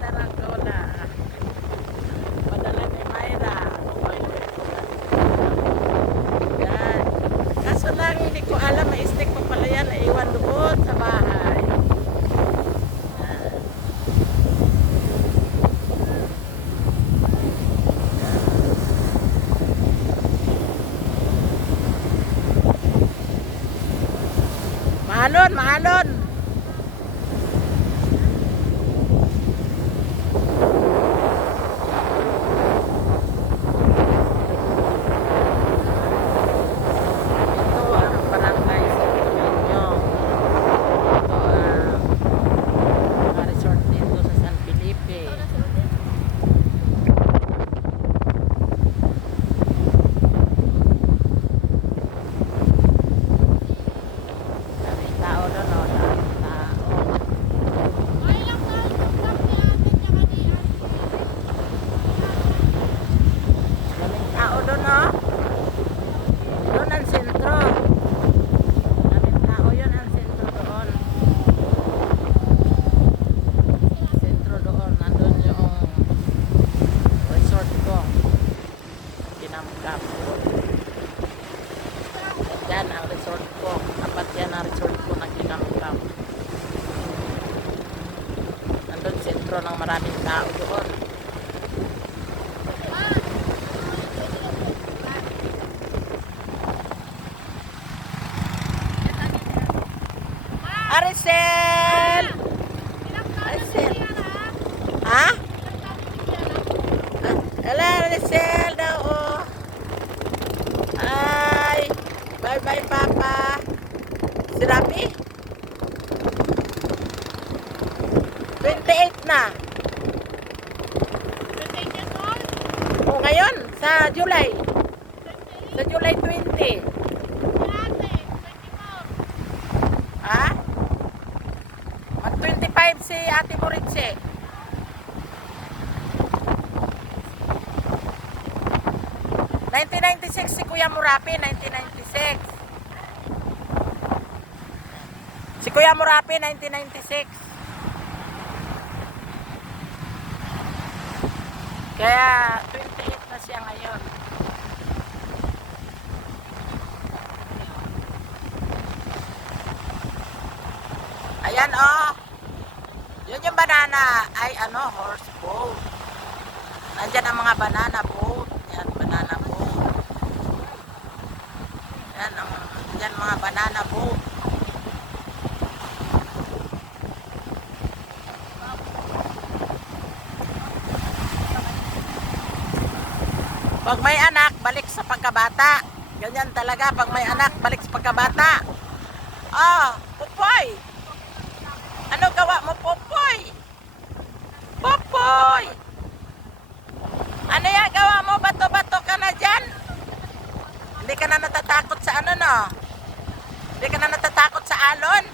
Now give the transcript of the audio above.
Saranggola. Padala ni Mayra. Yan. Kaso lang, hindi ko alam, may stick pa pala yan. Naiwan doon sa bahay. Yan. Mahalon, mahalon. Yan ang resort ko. Tapat yan ang resort ko na Kinamkam. Nandun sentro ng maraming tao doon. Aricel! Aricel! Ha? Ala, Aricel daw oh. Ay! Bye-bye, Papa. Si Rapi? 28 na. 28 years old? O ngayon, sa July. Sa July 20. Ate, 24. Ha? Mag-25 si Ate Moritse. (1996) si Kuya Murapi, 1996. Si Kuya Murapi, 1996. Kaya 28 na siya ngayon. Ayan oh. Yun yung banana. Ay ano, horse boat. Nandyan ang mga banana boat. Yan, banana boat. Yan mga banana boat. Pag may anak, balik sa pagkabata. Ganyan talaga, pag may anak, balik sa pagkabata. Ah, Popoy! Ano gawa mo, Popoy? Popoy! Ano yan gawa mo? Bato-bato ka na dyan? Hindi ka na natatakot sa ano, no? Hindi ka na natatakot sa alon?